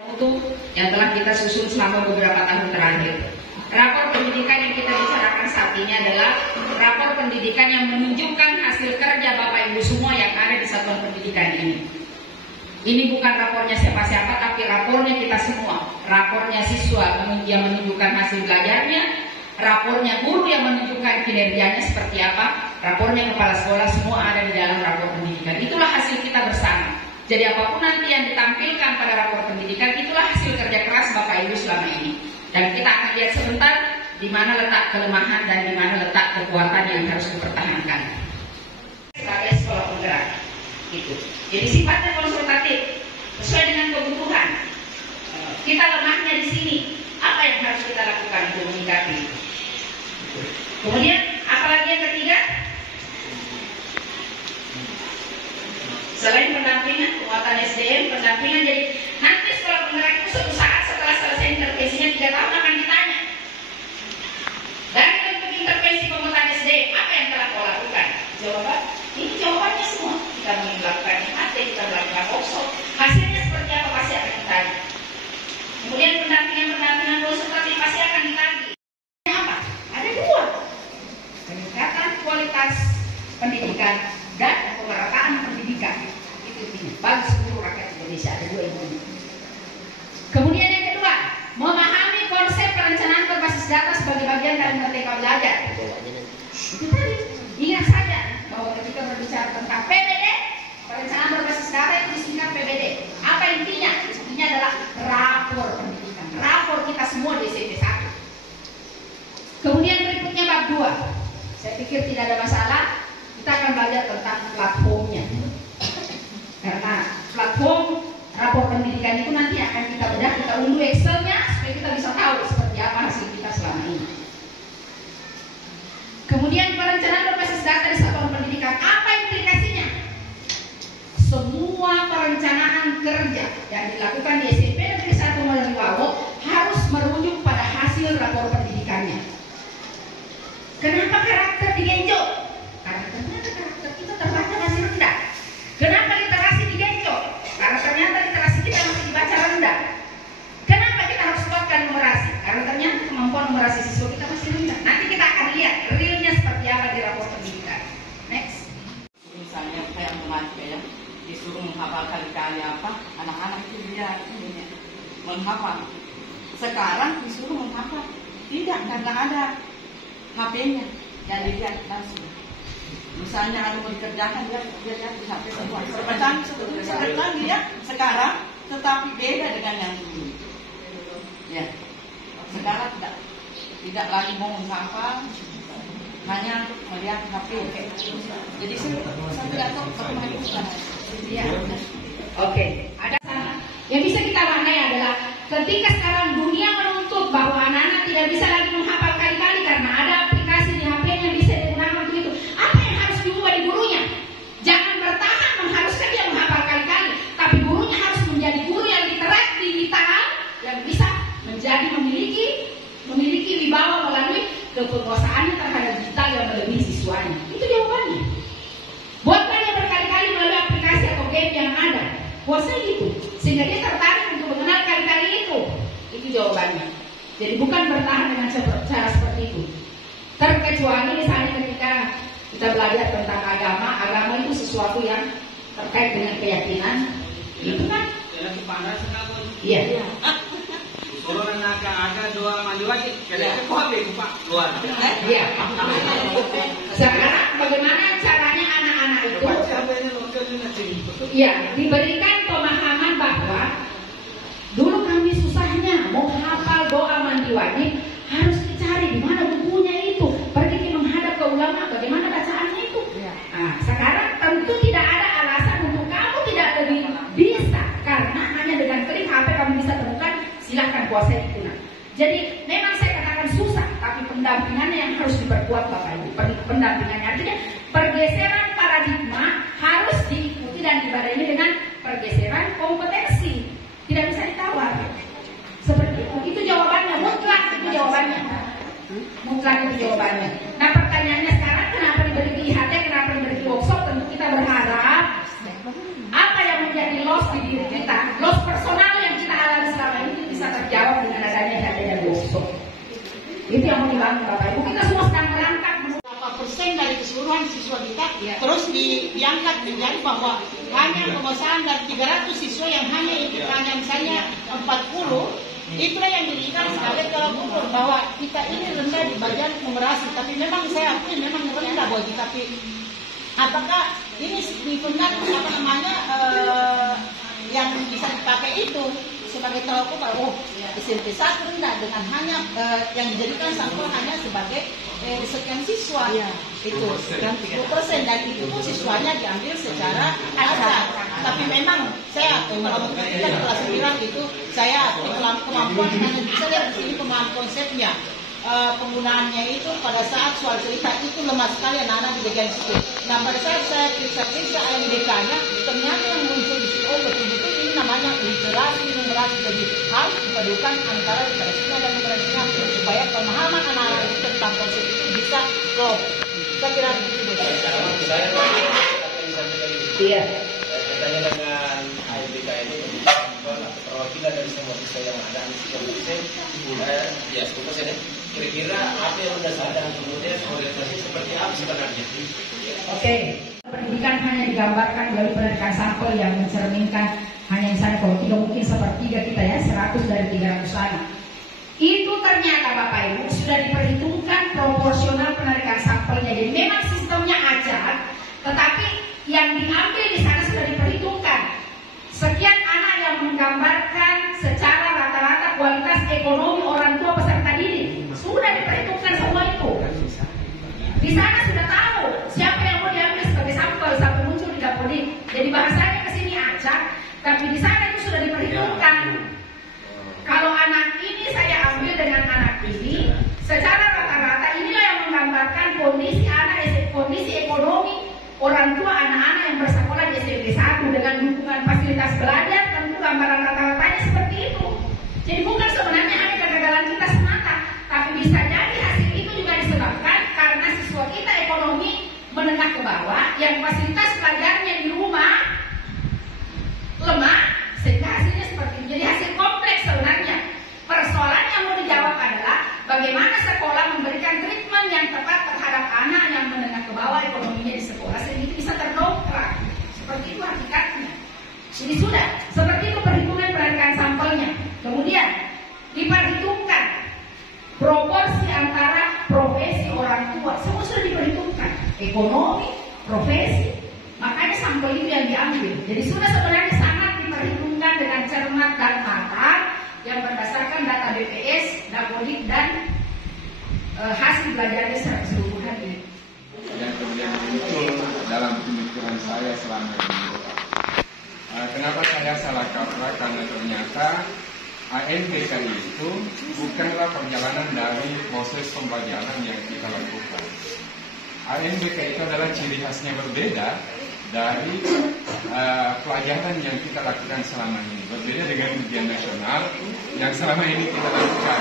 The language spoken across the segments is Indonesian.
Itu yang telah kita susun selama beberapa tahun terakhir. Rapor pendidikan yang kita bicarakan saat ini adalah rapor pendidikan yang menunjukkan hasil kerja Bapak Ibu semua yang ada di satuan pendidikan ini. Ini bukan rapornya siapa-siapa, tapi rapornya kita semua. Rapornya siswa yang menunjukkan hasil belajarnya, rapornya guru yang menunjukkan kinerjanya seperti apa, rapornya kepala sekolah, semua ada di dalam rapor pendidikan. Itulah hasil kita bersama. Jadi apapun nanti yang ditampilkan pada rapor pendidikan, itulah hasil kerja keras Bapak Ibu selama ini. Dan kita akan lihat sebentar di mana letak kelemahan dan di mana letak kekuatan yang harus dipertahankan. Sebagai sekolah penggerak, gitu. Jadi sifatnya konsultatif, sesuai dengan kebutuhan. Kita lemahnya di sini, apa yang harus kita lakukan untuk menyikapi? Kemudian, apalagi yang ketiga? Selain pendampingan, penguatan SDM, pendampingan, jadi nanti sekolah penggerak itu suatu saat setelah selesai intervensinya 3 tahun akan ditanya. Dari bentuk intervensi penguatan SDM, apa yang telah kau lakukan? Jawaban, ini jawabannya semua. Kita melakukan IHT, kita melakukan workshop, hasilnya seperti apa pasti akan ditanya. Kemudian pendampingan konsultatif pasti akan ditagih. Apa? Ada 2. Peningkatan kualitas pendidikan dan pemerataan pendidikan. Itu intinya. Bagi seluruh rakyat Indonesia ada 2 ini. Kemudian yang kedua, memahami konsep perencanaan berbasis data sebagai bagian dari Merdeka Belajar. Itu tadi. Ingat saja bahwa ketika berbicara tentang PBD, perencanaan berbasis data itu disingkat PBD. Apa intinya? Intinya adalah rapor pendidikan. Rapor kita semua di SMP 1. Kemudian berikutnya bab 2. Saya pikir tidak ada masalah. Kita akan belajar tentang platformnya. Karena platform rapor pendidikan itu nanti akan kita bedah, kita unduh Excelnya supaya kita bisa tahu seperti apa hasil kita selama ini. Kemudian perencanaan berbasis data di satuan pendidikan, apa implikasinya? Semua perencanaan kerja yang dilakukan di SMP Negeri 1 Mojokerto harus merujuk pada hasil rapor pendidikannya. Kenapa karakter digenjot? Karena ternyata karakter kita terbaca masih rendah. Kenapa literasi digenjot? Karena ternyata literasi kita masih dibaca rendah. Kenapa kita harus kuatkan numerasi? Karena ternyata kemampuan numerasi siswa kita masih rendah. Nanti kita akan lihat realnya seperti apa di rapor pendidikan. Next. Misalnya kayak matematika ya, disuruh menghafal kali-kali apa, anak-anak itu dia menghafal. Sekarang disuruh menghafal, tidak, karena ada HP-nya yang dilihat langsung. Misalnya ada mau dikerjakan dia lihat di HP semua. Seperti lagi ya sekarang, tetapi beda dengan yang dulu. Ya, sekarang tidak lagi mau menghafal, hanya melihat HP. Jadi saya tidak tahu bagaimana itu. Ya. Oke, ada sana. Yang bisa kita maknai adalah ketika sekarang dunia menuntut bahwa anak-anak tidak bisa lagi menghafal kali-kali karena ada aplikasi di HP yang bisa digunakan untuk itu. Apa yang harus diubah di gurunya? Jangan bertahan mengharuskan dia menghafal kali-kali, tapi gurunya harus menjadi guru yang literat digital, yang bisa menjadi memiliki wibawa melalui kepenguasaannya terhadap digital yang melebihi siswanya. Itu jawabannya. Buatlah dia berkali-kali melalui aplikasi atau game yang ada. Kuasai itu, sehingga dia tertarik untuk mengenal kali-kali itu. Itu jawabannya. Jadi bukan bertahan dengan cara seperti itu. Terkecuali misalnya ketika kita belajar tentang agama itu sesuatu yang terkait dengan keyakinan. Itu kan? Iya. Kalau ada 2 mandi wajib, kalian Pak keluar. Iya. Sekarang bagaimana caranya anak-anak itu? Ya, diberikan pemahaman bahwa dulu kami susahnya mau hafal doa mandi wajib, harus dicari di mana bukunya itu, pergi menghadap ke ulama bagaimana bacaannya itu. Nah, sekarang tentu tidak ada alasan untuk kamu tidak lebih bisa, karena hanya dengan klik HP kamu bisa temukan. Silahkan kuasai itu. Jadi memang saya katakan susah, tapi pendampingannya yang harus diperkuat Bapak Ibu. Pendampingannya artinya pergeseran paradigma harus diikuti dan dibarengi dengan pergeseran kompetensi. Tidak bisa ditawar. Seperti itu. Itu jawabannya, mutlak itu jawabannya. Mutlak itu jawabannya. Nah pertanyaannya sekarang, kenapa diberi IHT, kenapa diberi workshop? Tentu kita berharap apa yang menjadi loss di diri kita, loss personal yang kita alami ulangi Bapak Ibu, kita semua sedang berangkat. Berapa persen dari keseluruhan siswa kita terus diangkat menjadi bahwa hanya pemesanan dari 300 siswa yang hanya hanya misalnya 40, itulah yang dijadikan sebagai tolak ukur bahwa kita ini rendah di bagian numerasi. Tapi memang saya akui memang rendah buat kita. Tapi apakah ini dihitungan yang bisa dipakai itu sebagai tolak ukur? Oh, SMP 1 rendah dengan hanya yang dijadikan sampel hanya sebagai sekian siswa, itu 10% dan itu pun siswanya diambil secara acak. Tapi memang saya kalau membuktikan kelas 9 itu saya kemampuan hanya bisa lihat di sini kemampuan konsepnya. Penggunaannya itu pada saat soal cerita itu lemah sekali anak-anak di bagian situ. Nah pada saat saya periksa ANBK-nya ternyata yang muncul di situ betul-betul ini namanya literasi numerasi. Jadi harus dipadukan antara literasinya dan numerasinya supaya pemahaman anak-anak itu tentang konsep itu bisa klop. Saya kira begitu. Iya. Kaitannya dengan ANBK ini sampel atau perwakilan dari semua siswa yang ada di ya 10% ya. Kira-kira apa yang mendasarkan kemudian orientasi seperti apa sebenarnya? Oke, pendidikan hanya digambarkan melalui penarikan sampel yang mencerminkan hanya misalnya kalau tidak mungkin sepertiga kita ya 100 dari 300 anak. Itu ternyata Bapak Ibu sudah diperhitungkan proporsional penarikan sampelnya. Jadi memang sistemnya acak, tetapi yang diambil di sana sudah diperhitungkan. Sekian anak yang menggambarkan secara rata-rata kualitas ekonomi orang tua peserta didik. Sudah diperhitungkan semua itu. Di sana sudah tahu siapa yang mau diambil sebagai sampel sampai muncul di Dapodik. Jadi bahasanya ke sini acak, tapi di sana itu sudah diperhitungkan. Kalau anak ini saya ambil dengan anak ini, secara rata-rata inilah yang menggambarkan kondisi anak, kondisi ekonomi orang tua anak-anak yang bersekolah di SMP 1 dengan dukungan fasilitas belajar. Tentu gambaran rata-ratanya seperti itu. Jadi bukan sebenarnya hanya kegagalan kita semata, tapi bisa jadi hasil itu juga disebabkan karena siswa kita ekonomi menengah ke bawah yang fasilitas belajarnya di rumah lemah sehingga hasilnya seperti itu. Jadi hasil kompleks sebenarnya. Persoalan yang mau dijawab adalah bagaimana sekolah memberikan treatment yang tepat terhadap anak yang menengah ke bawah ekonominya di sekolah sehingga bisa terdongkrak. Seperti itu hakikatnya. Jadi sudah seperti itu perhitungan penarikan sampelnya. Kemudian diperhitungkan proporsi antara profesi orang tua. Semua sudah diperhitungkan. Ekonomi, profesi. Makanya sampel itu yang diambil. Jadi sudah sebenarnya sangat diperhitungkan dengan cermat dan matang yang berdasarkan data BPS, Dapodik dan hasil belajarnya secara keseluruhan ini. Yang kemudian muncul dalam pemikiran saya selama ini. Kenapa saya salah kaprah? Karena ternyata ANBK itu bukanlah perjalanan dari proses pembelajaran yang kita lakukan. ANBK itu adalah ciri khasnya berbeda dari pelajaran yang kita lakukan selama ini. Berbeda dengan ujian nasional yang selama ini kita lakukan.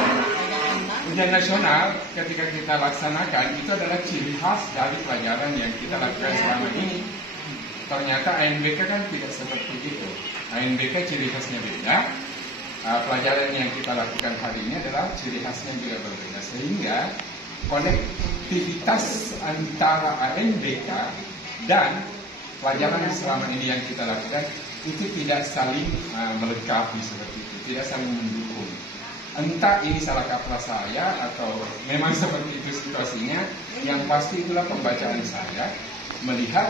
Ujian nasional ketika kita laksanakan itu adalah ciri khas dari pelajaran yang kita lakukan selama ini. Ternyata ANBK kan tidak seperti itu. ANBK ciri khasnya beda. Pelajaran yang kita lakukan hari ini adalah ciri khasnya juga berbeda. Sehingga konektivitas antara ANBK dan pelajaran selama ini yang kita lakukan itu tidak saling melengkapi seperti itu, tidak saling mendukung. Entah ini salah kaprah saya atau memang seperti itu situasinya. Yang pasti itulah pembacaan saya melihat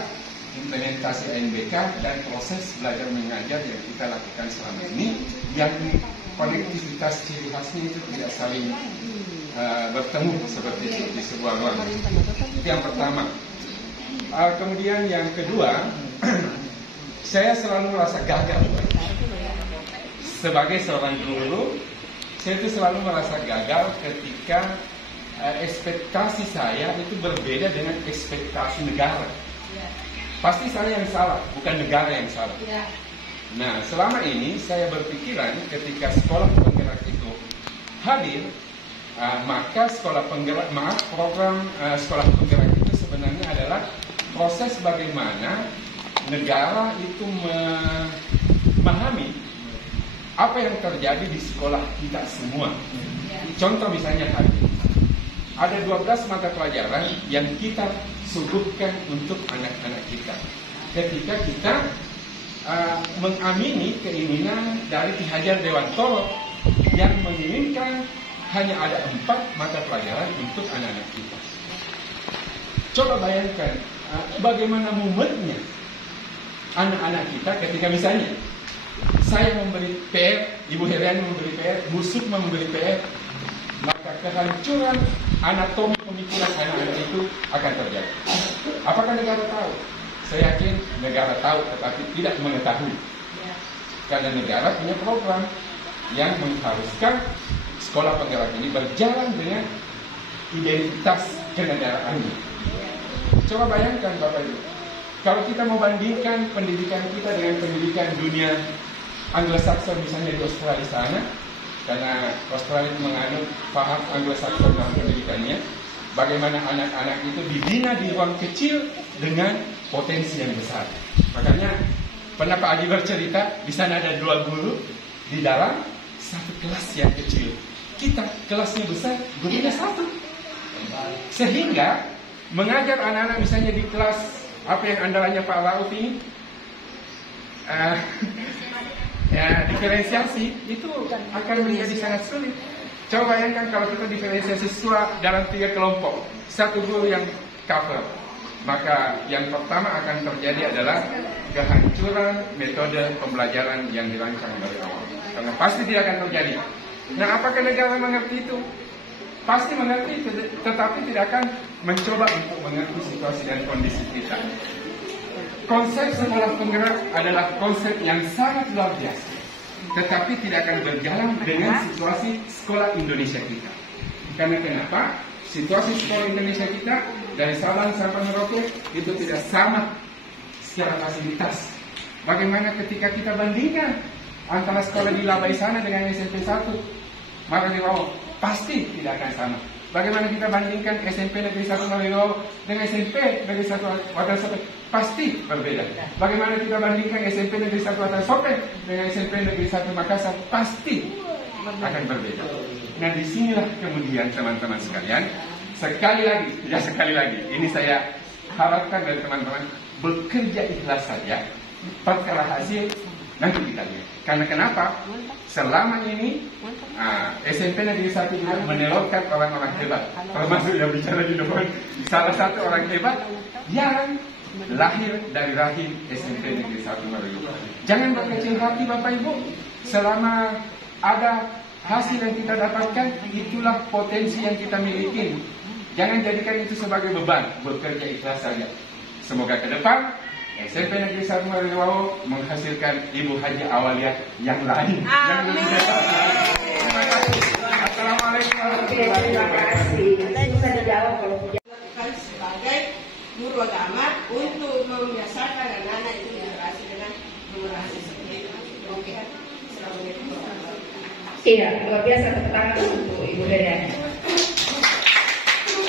implementasi ANBK dan proses belajar mengajar yang kita lakukan selama ini yang konektivitas ciri khasnya itu tidak saling bertemu seperti itu di sebuah ruangan. Itu yang pertama. Kemudian yang kedua, saya selalu merasa gagal. Sebagai seorang guru, saya itu selalu merasa gagal ketika ekspektasi saya itu berbeda dengan ekspektasi negara. Pasti saya yang salah, bukan negara yang salah. Nah, selama ini saya berpikiran ketika sekolah penggerak itu hadir, maka program sekolah penggerak itu sebenarnya adalah proses bagaimana negara itu memahami apa yang terjadi di sekolah kita semua. Contoh misalnya hadir. ada 12 mata pelajaran yang kita suguhkan untuk anak-anak kita. Ketika kita mengamini keinginan dari Ki Hajar Dewantoro yang menginginkan hanya ada 4 mata pelajaran untuk anak-anak kita. Coba bayangkan bagaimana momennya anak-anak kita ketika misalnya saya memberi PR, Ibu Heriani memberi PR, Bu Sukma memberi PR, maka kehancuran anatomi pemikiran anak-anak itu akan terjadi. Apakah negara tahu? Saya yakin negara tahu tetapi tidak mengetahui. Karena negara punya program yang mengharuskan sekolah penggerak ini berjalan dengan identitas kenegaraannya. Coba bayangkan Bapak Ibu, kalau kita mau bandingkan pendidikan kita dengan pendidikan dunia Anglo-Saxon misalnya di Australia sana, karena Australia itu menganut paham Anglo-Saxon dalam pendidikannya, bagaimana anak-anak itu dibina di ruang kecil dengan potensi yang besar. Makanya pernah Pak Haji bercerita di sana ada 2 guru di dalam satu kelas yang kecil. Kita kelasnya besar, gurunya 1. Sehingga mengajar anak-anak misalnya di kelas apa yang andalannya Pak Rauf ini, diferensiasi itu akan menjadi sangat sulit. Coba bayangkan kalau kita diferensiasi siswa dalam 3 kelompok, 1 guru yang cover, maka yang pertama akan terjadi adalah kehancuran metode pembelajaran yang dirancang dari awal. Karena pasti tidak akan terjadi. Nah, apakah negara mengerti itu? Pasti mengerti, tetapi tidak akan mencoba untuk mengerti situasi dan kondisi kita. Konsep sekolah penggerak adalah konsep yang sangat luar biasa, tetapi tidak akan berjalan dengan situasi sekolah Indonesia kita. Karena kenapa? Situasi sekolah Indonesia kita dari Sabang sampai Merauke itu tidak sama secara fasilitas. Bagaimana ketika kita bandingkan antara sekolah di Labai sana dengan SMP 1, maka di bawah pasti tidak akan sama. Bagaimana kita bandingkan SMP Negeri 1 Mario dengan SMP Negeri 1 Watan Sopeng, pasti berbeda. Bagaimana kita bandingkan SMP Negeri 1 Watan Sopeng dengan SMP Negeri 1 Makassar, pasti akan berbeda. Nah, disinilah kemudian teman-teman sekalian, sekali lagi, ini saya harapkan dari teman-teman bekerja ikhlas saja. Perkara hasil nanti kita lihat. Karena kenapa? Selama ini SMP Negeri 1 juga menelurkan orang-orang hebat, termasuk yang bicara di depan. Salah satu orang hebat yang lahir dari rahim SMP Negeri 1 Mario. Jangan berkecil hati Bapak Ibu. Selama ada hasil yang kita dapatkan, itulah potensi yang kita miliki. Jangan jadikan itu sebagai beban, bekerja ikhlas saja. Semoga ke depan SMP Negeri 1 Mario menghasilkan Ibu Haji Awaliyah yang lain. Yang lebih hebat. Terima kasih. Assalamualaikum warahmatullahi wabarakatuh. Kita bisa dijawab kalau dilakukan sebagai guru agama untuk membiasakan anak-anak itu berinteraksi dengan generasi seperti itu. Oke. Assalamualaikum warahmatullahi wabarakatuh. Iya, luar biasa tepuk tangan untuk Ibu Heriani.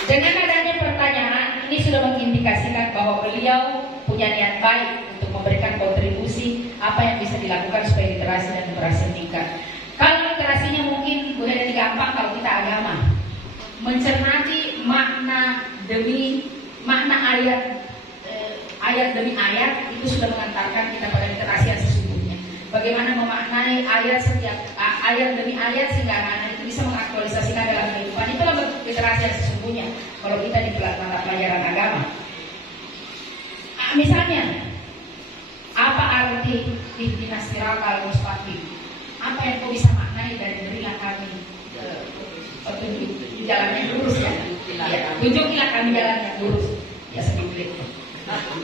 Dengan adanya pertanyaan, ini sudah mengindikasikan bahwa beliau punya niat baik untuk memberikan kontribusi apa yang bisa dilakukan supaya literasi dan literasi meningkat. Kalau literasinya mungkin Bu Heriani gampang, kalau kita agama mencermati makna demi makna ayat demi ayat, itu sudah mengantarkan kita pada literasi yang sesungguhnya. Bagaimana memaknai ayat setiap ayat demi ayat sehingga anak-anak itu bisa mengaktualisasikan dalam kehidupan. Itulah bentuk literasi yang sesungguhnya kalau kita di mata pelajaran agama. Misalnya, apa arti ihdinas siratal mustaqim? Apa yang kau bisa maknai dari berilah kami petunjuk di jalan yang lurus ya? Ya, tunjukilah kami jalan yang lurus. Ya, sedikit.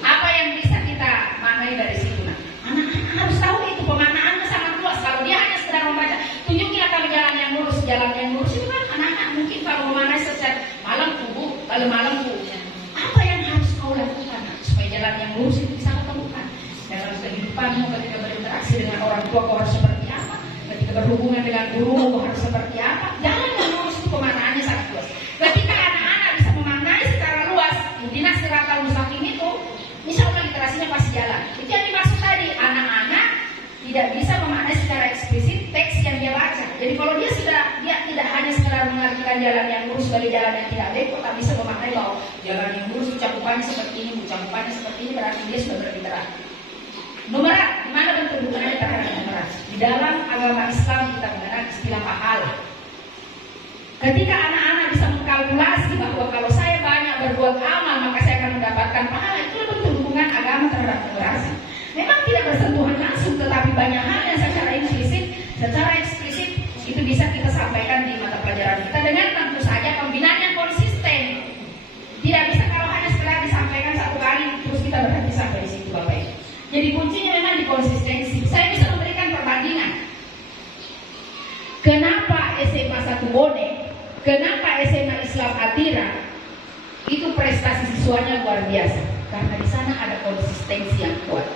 Apa yang bisa kita maknai dari situ? Nah, anak-anak harus tahu itu pemaknaannya sangat luas. Kalau dia hanya sedang membaca, tunjukilah kami jalan yang lurus. Jalan yang lurus itu kan anak-anak mungkin kalau memaknai secara malam tubuh, lalu malam tubuh. Apa yang harus kau lakukan supaya jalan yang lurus itu bisa kau temukan dalam kehidupanmu ketika berinteraksi dengan orang tua kau harus seperti apa, ketika berhubungan dengan guru kau harus seperti apa. Jalan yang lurus itu pemaknaannya sangat luas. Ketika anak-anak bisa memaknai secara luas ihdinas siratal mustaqim itu, insya Allah literasinya pasti jalan. Itu yang dimaksud tadi, anak-anak tidak bisa memaknai secara eksplisit teks yang dia baca. Jadi kalau dia tidak hanya sekedar mengartikan jalan yang lurus sebagai jalan yang tidak beko, tak bisa memakai bahwa jalan yang lurus cakupannya seperti ini, cakupannya seperti ini, berarti dia sudah berbicara. Numerat, di mana bentuk dukungannya terhadap numerat? Di dalam agama Islam kita mengenal istilah pahala. Ketika anak-anak bisa mengkalkulasi bahwa kalau saya banyak berbuat amal maka saya akan mendapatkan pahala, itu bentuk dukungan agama terhadap numerasi. Memang tidak bersentuhan langsung, tetapi banyak hal yang secara eksplisit itu bisa kita sampaikan di mata pelajaran kita dengan tentu saja pembinaan yang konsisten. Tidak bisa kalau hanya sekedar disampaikan satu kali terus kita berhenti sampai di situ, Bapak Ibu. Jadi kuncinya memang di konsistensi. Saya bisa memberikan perbandingan. Kenapa SMA 1 Bone, kenapa SMA Islam Atira itu prestasi siswanya luar biasa? Karena di sana ada konsistensi yang kuat.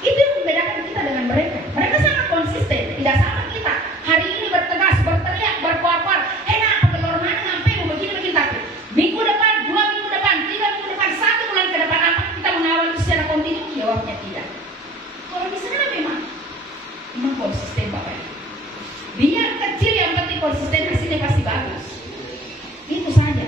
Itu yang membedakan kita dengan mereka. Mereka sangat konsisten, tidak sama kita. Hari ini bertegas, berteriak, berkuar-kuar. Enak, telur mana sampai begini-begini, tapi minggu depan, 2 minggu depan, 3 minggu depan, 1 bulan ke depan, apa kita mengawal itu secara kontinu? Jawabnya tidak. Kalau di sana memang konsisten, Bapak Ibu. Biar kecil yang penting konsisten, hasilnya pasti bagus. Itu saja.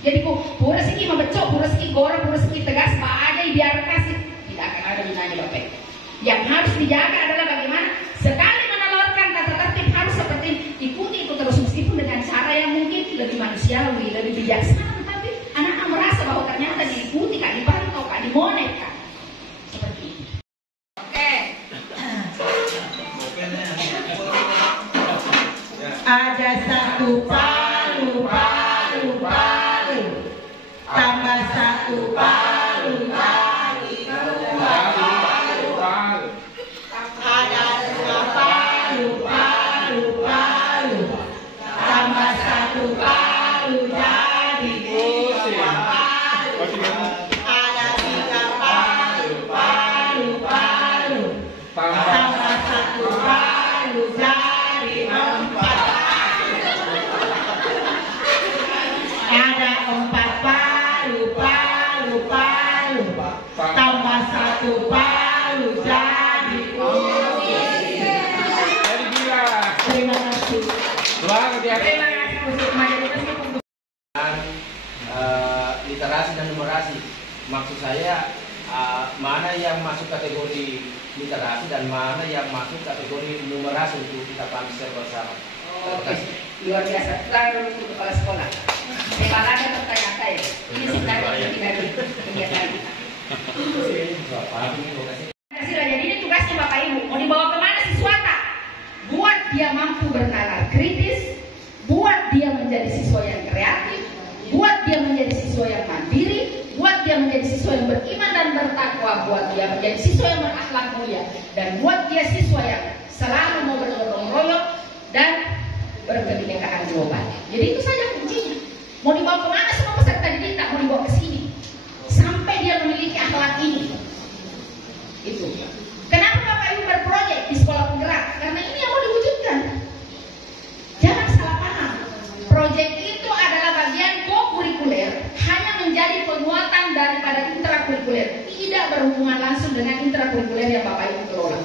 Jadi pura siki membecok, pura siki goreng, pura siki tegas, aja biar kasih. Tidak akan ada gunanya, Bapak Ibu. Yang harus dijaga adalah bagaimana sekali menelurkan tata tertib harus seperti ikuti itu terus, meskipun dengan cara yang mungkin lebih manusiawi, lebih bijaksana, tapi anak-anak merasa bahwa ternyata diikuti, Kak, dipantau, Kak, dimonet, Kak. Seperti itu. Oke. Ada satu palu, tambah satu palu, ada dua palu, tambah satu palu jadi dua palu. Ada 3 palu, tambah satu palu jadi 4 palu. Ada 4 palu, tambah satu palu jadi 10. Terima kasih. Literasi dan numerasi. Maksud saya mana yang masuk kategori literasi dan mana yang masuk kategori numerasi untuk kita pahami bersama. Oke, luar biasa. Lalu untuk kepala sekolah. Kepalanya pertanyaan saya. Ini sebenarnya tidak kegiatan kita. Jadi ini tugasnya Bapak Ibu. Mau dibawa kemana siswa tak? Buat dia mampu bernalar kritis, buat dia menjadi siswa yang kreatif, buat dia menjadi siswa yang mandiri, buat dia menjadi siswa yang beriman dan bertakwa, buat dia menjadi siswa yang berakhlak mulia, dan buat dia siswa yang selalu mau bergotong royong dan berkebinekaan global. Jadi itu saja kuncinya. Mau dibawa kemana semua peserta didik, tak mau dibawa ke sini sampai dia memiliki akhlak ini. Itu. Kenapa Bapak Ibu berproyek di sekolah penggerak? Karena ini yang mau diwujudkan. Jangan salah paham. Proyek itu adalah bagian co-kurikuler, hanya menjadi penguatan daripada intrakurikuler. Tidak berhubungan langsung dengan intrakurikuler yang Bapak Ibu kelola.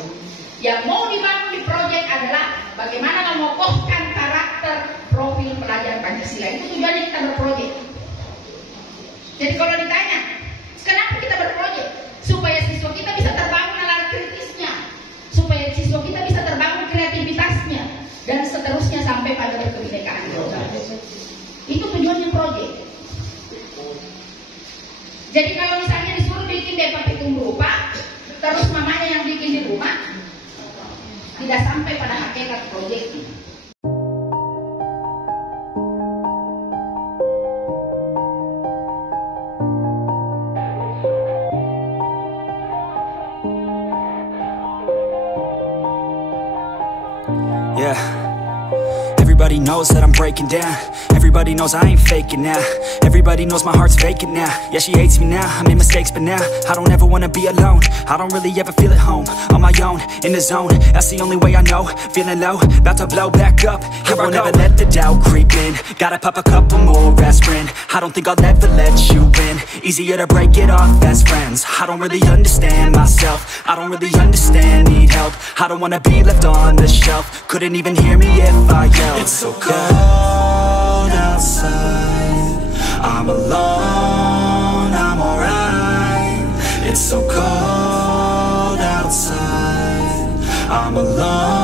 Yang mau dibangun di proyek adalah bagaimana mengokohkan karakter profil pelajar Pancasila. Itu tujuannya kita berproyek. Jadi kalau ditanya, kenapa kita berproyek? Supaya siswa kita bisa terbangun nalar kritisnya, supaya siswa kita bisa terbangun kreativitasnya, dan seterusnya sampai pada berkebinekaan global. Itu tujuannya proyek. Jadi kalau misalnya disuruh bikin depa pitung rupa, terus mamanya yang bikin di rumah, tidak sampai pada hakikat proyek ini. Yeah, everybody knows that I'm breaking down. Everybody knows I ain't faking now. Everybody knows my heart's faking now. Yeah, she hates me now, I made mistakes, but now I don't ever wanna be alone. I don't really ever feel at home, on my own, in the zone. That's the only way I know, feeling low, about to blow back up. Here I never let the doubt creep in. Gotta pop a couple more aspirin. I don't think I'll ever let you in. Easier to break it off best friends. I don't really understand myself, I don't really understand, need help. I don't wanna be left on the shelf, couldn't even hear me if I yelled. It's so cold I'm alone.